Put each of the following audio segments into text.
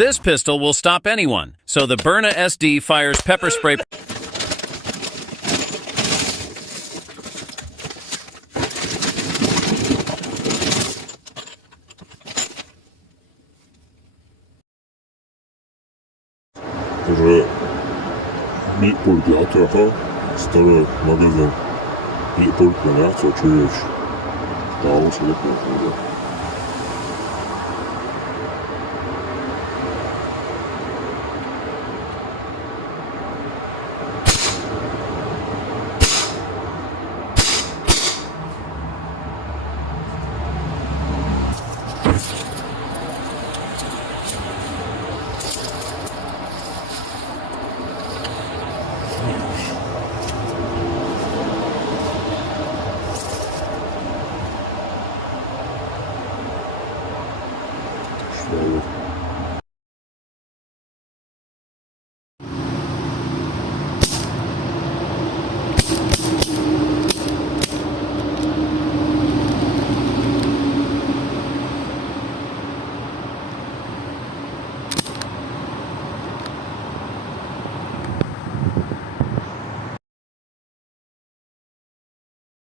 this pistol will stop anyone, so the Berna SD fires pepper spray. Że mi polka trochę, stary magazyn i polka nie chce czujeć. Dało się lepiej naprawdę.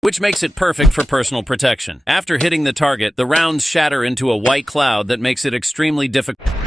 Which makes it perfect for personal protection. After hitting the target, the rounds shatter into a white cloud that makes it extremely difficult.